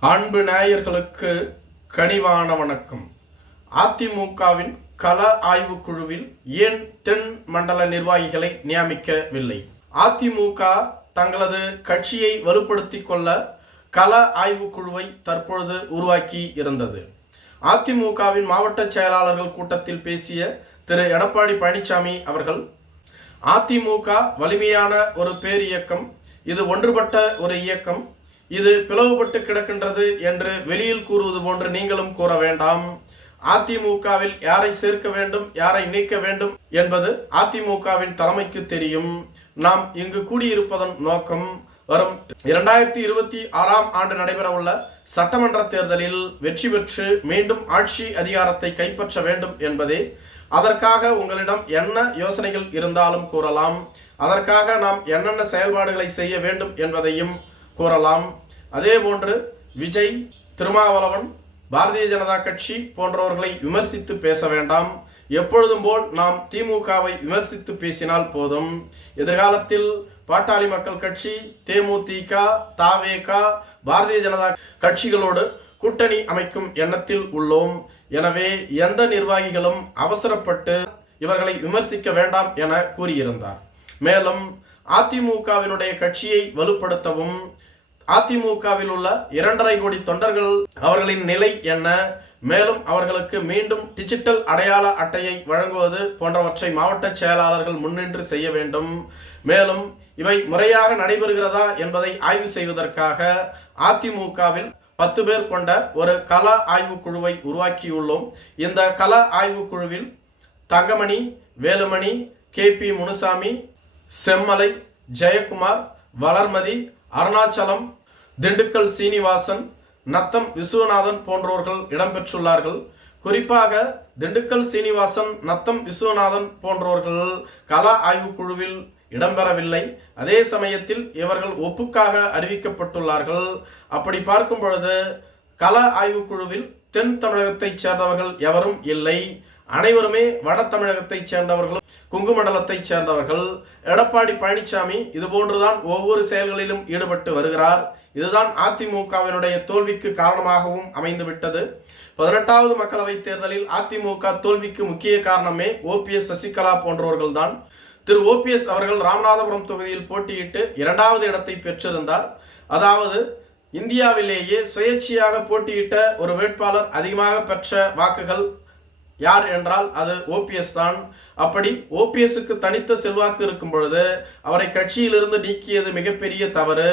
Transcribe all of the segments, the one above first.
அன்பு நேயர்களுக்கு கனிவான வணக்கம். அதிமுகவின் கள ஆய்வுக்குழுவில் ஏன் தென் மண்டல நிர்வாகிகளை நியமிக்கவில்லை? அதிமுக தங்களது கட்சியை வலுப்படுத்திக் கொள்ள கள ஆய்வுக்குழுவை தற்பொழுது உருவாக்கி இருந்தது. அதிமுகவின் மாவட்ட செயலாளர்கள் கூட்டத்தில் பேசிய திரு. எடப்பாடி பழனிசாமி அவர்கள் அதிமுக வலிமையான ஒரு பேரியக்கம் இது ஒன்றுபட்ட ஒரு இயக்கம் இது பிளவுபட்டு கிடக்கின்றது என்று வெளியில் கூறுவது போன்று நீங்களும் கூற வேண்டாம். அதிமுகவில் யாரை சேர்க்க வேண்டும் யாரை நீக்க வேண்டும் என்பது அதிமுகவின் தலைமைக்கு தெரியும். நாம் இங்கு கூடியிருப்பதன் நோக்கம் வரும் இரண்டாயிரத்தி இருபத்தி ஆறாம் ஆண்டு நடைபெறவுள்ள சட்டமன்ற தேர்தலில் வெற்றி பெற்று மீண்டும் ஆட்சி அதிகாரத்தை கைப்பற்ற வேண்டும் என்பதே. அதற்காக உங்களிடம் என்ன யோசனைகள் இருந்தாலும் கூறலாம். அதற்காக நாம் என்னென்ன செயல்பாடுகளை செய்ய வேண்டும் என்பதையும் கூறலாம். அதே போன்று விஜய் திருமாவளவன் பாரதிய ஜனதா கட்சி போன்றவர்களை விமர்சித்து பேச வேண்டாம். எப்பொழுதும் போல் நாம் திமுகவை விமர்சித்து பேசினால் போதும். எதிர்காலத்தில் பாட்டாளி மக்கள் கட்சி தேமுதிக தாவேக பாரதிய ஜனதா கட்சிகளோடு கூட்டணி அமைக்கும் எண்ணத்தில் உள்ளோம். எனவே எந்த நிர்வாகிகளும் அவசரப்பட்டு இவர்களை விமர்சிக்க வேண்டாம் என கூறியிருந்தார். மேலும் அதிமுகவினுடைய கட்சியை வலுப்படுத்தவும் அதிமுகவில் உள்ள இரண்டரை கோடி தொண்டர்கள் அவர்களின் நிலை என்ன? மேலும் அவர்களுக்கு மீண்டும் டிஜிட்டல் அடையாள அட்டையை வழங்குவது போன்றவற்றை மாவட்ட செயலாளர்கள் முன்னின்று செய்ய வேண்டும். மேலும் இவை முறையாக நடைபெறுகிறதா என்பதை ஆய்வு செய்வதற்காக அதிமுகவில் பத்து பேர் கொண்ட ஒரு கல ஆய்வு குழுவை உருவாக்கியுள்ளோம். இந்த கல ஆய்வு குழுவில் தங்கமணி வேலுமணி கே பி முனுசாமி செம்மலை ஜெயக்குமார் வளர்மதி அருணாச்சலம் திண்டுக்கல் சீனிவாசன் நத்தம் விஸ்வநாதன் போன்றோர்கள் இடம்பெற்றுள்ளார்கள். குறிப்பாக திண்டுக்கல் சீனிவாசன் நத்தம் விஸ்வநாதன் போன்றோர்கள் கலா ஆய்வு குழுவில் இடம்பெறவில்லை. அதே சமயத்தில் இவர்கள் ஒப்புக்காக அறிவிக்கப்பட்டுள்ளார்கள். அப்படி பார்க்கும் பொழுது கலா ஆய்வு குழுவில் தென் தமிழகத்தைச் சேர்ந்தவர்கள் எவரும் இல்லை. அனைவருமே வட தமிழகத்தைச் சேர்ந்தவர்களும் குங்கு மண்டலத்தைச் சேர்ந்தவர்கள். எடப்பாடி பழனிசாமி இதுபோன்றுதான் ஒவ்வொரு செயல்களிலும் ஈடுபட்டு வருகிறார். இதுதான் அதிமுகவினுடைய தோல்விக்கு காரணமாகவும் அமைந்துவிட்டது. பதினெட்டாவது மக்களவைத் தேர்தலில் அதிமுக தோல்விக்கு முக்கிய காரணமே ஓபிஎஸ் சசிகலா போன்றவர்கள்தான். திரு ஓபிஎஸ் அவர்கள் ராமநாதபுரம் தொகுதியில் போட்டியிட்டு இரண்டாவது இடத்தை பெற்றிருந்தார். அதாவது இந்தியாவிலேயே சுயேட்சையாக போட்டியிட்ட ஒரு வேட்பாளர் அதிகமாக பெற்ற வாக்குகள் யார் என்றால் அது ஓபிஎஸ் தான். அப்படி ஓபிஎஸ்க்கு தனித்த செல்வாக்கு இருக்கும் பொழுது அவரை கட்சியிலிருந்து நீக்கியது மிகப்பெரிய தவறு.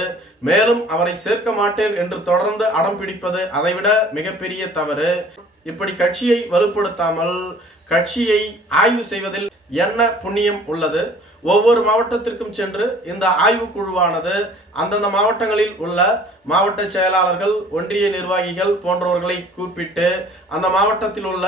மேலும் அவரை சேர்க்க மாட்டேன் என்று தொடர்ந்து அடம் பிடிப்பது அதைவிட மிகப்பெரிய தவறு. இப்படி கட்சியை வலுப்படுத்தாமல் கட்சியை ஆய்வு செய்வதில் என்ன புண்ணியம் உள்ளது? ஒவ்வொரு மாவட்டத்திற்கும் சென்று இந்த ஆய்வு குழுவானது அந்தந்த மாவட்டங்களில் உள்ள மாவட்ட செயலாளர்கள் ஒன்றிய நிர்வாகிகள் போன்றவர்களை கூப்பிட்டு அந்த மாவட்டத்தில் உள்ள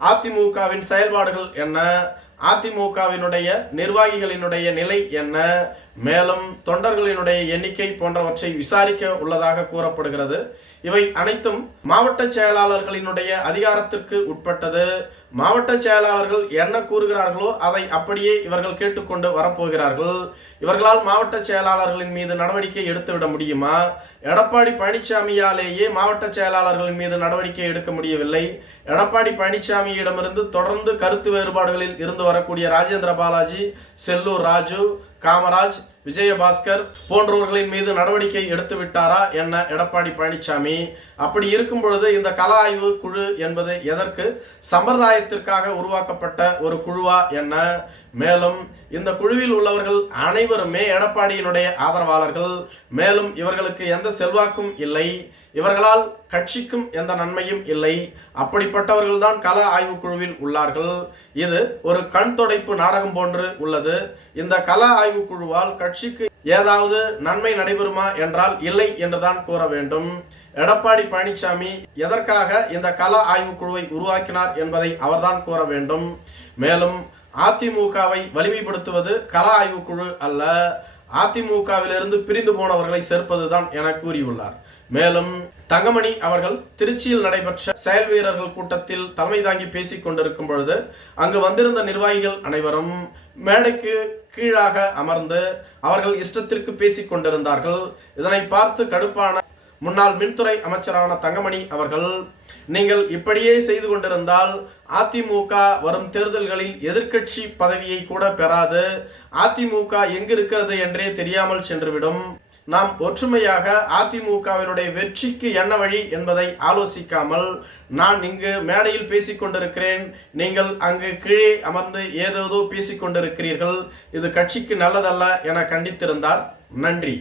அதிமுகவின் செயல்பாடுகள் என்ன? அதிமுகவினுடைய நிர்வாகிகளினுடைய நிலை என்ன? மேலும் தொண்டர்களினுடைய எண்ணிக்கை போன்றவற்றை விசாரிக்க உள்ளதாக கூறப்படுகிறது. இவை அனைத்தும் மாவட்ட செயலாளர்களினுடைய அதிகாரத்திற்கு உட்பட்டது. மாவட்ட செயலாளர்கள் என்ன கூறுகிறார்களோ அதை அப்படியே இவர்கள் கேட்டுக்கொண்டு வரப்போகிறார்கள். இவர்களால் மாவட்ட செயலாளர்களின் மீது நடவடிக்கை எடுத்துவிட முடியுமா? எடப்பாடி பழனிசாமியாலேயே மாவட்ட செயலாளர்களின் மீது நடவடிக்கை எடுக்க முடியவில்லை. எடப்பாடி பழனிசாமியிடமிருந்து தொடர்ந்து கருத்து வேறுபாடுகளில் இருந்து வரக்கூடிய ராஜேந்திர பாலாஜி செல்லூர் ராஜு காமராஜ் விஜயபாஸ்கர் போன்றவர்களின் மீது நடவடிக்கை எடுத்து விட்டாரா என்ன எடப்பாடி பழனிசாமி அப்படி இருக்கும் பொழுது இந்த கல ஆய்வு குழு என்பது எதற்கு? சம்பிரதாயத்திற்காக உருவாக்கப்பட்ட ஒரு குழுவா என்ன? மேலும் இந்த குழுவில் உள்ளவர்கள் அனைவருமே எடப்பாடியினுடைய ஆதரவாளர்கள். மேலும் இவர்களுக்கு எந்த செல்வாக்கும் இல்லை. இவர்களால் கட்சிக்கும் எந்த நன்மையும் இல்லை. அப்படிப்பட்டவர்கள் தான் கள ஆய்வுக் குழுவில் உள்ளார்கள். இது ஒரு கண் தொடைப்பு நாடகம் போன்று உள்ளது. இந்த கல ஆய்வு குழுவால் கட்சிக்கு ஏதாவது நன்மை நடைபெறுமா என்றால் இல்லை என்றுதான் கூற வேண்டும். எடப்பாடி பழனிசாமி எதற்காக இந்த கல ஆய்வு குழுவை உருவாக்கினார் என்பதை அவர்தான் கூற வேண்டும். மேலும் அதிமுகவை வலிமைப்படுத்துவது கல ஆய்வு குழு அல்ல அதிமுகவிலிருந்து பிரிந்து போனவர்களை சேர்ப்பதுதான் என கூறியுள்ளார். மேலும் தங்கமணி அவர்கள் திருச்சியில் நடைபெற்ற செயல் வீரர்கள் கூட்டத்தில் தலைமை தாங்கி பேசிக் கொண்டிருக்கும் பொழுது அங்கு வந்திருந்த நிர்வாகிகள் அனைவரும் மேடைக்கு கீழாக அமர்ந்து அவர்கள் இஷ்டத்திற்கு பேசிக் கொண்டிருந்தார்கள். இதனை பார்த்து கடுப்பான முன்னாள் மின்துறை அமைச்சரான தங்கமணி அவர்கள் நீங்கள் இப்படியே செய்து கொண்டிருந்தால் அதிமுக வரும் தேர்தல்களில் எதிர்க்கட்சி பதவியை கூட பெறாது. அதிமுக எங்கிருக்கிறது என்றே தெரியாமல் சென்றுவிடும். நாம் ஒற்றுமையாக அதிமுகவினுடைய வெற்றிக்கு என்ன வழி என்பதை ஆலோசிக்காமல் நான் இங்கு மேடையில் பேசிக்கொண்டிருக்கிறேன் நீங்கள் அங்கு கீழே அமர்ந்து ஏதேதோ பேசிக்கொண்டிருக்கிறீர்கள் இது கட்சிக்கு நல்லதல்ல என கண்டித்திருந்தார். நன்றி.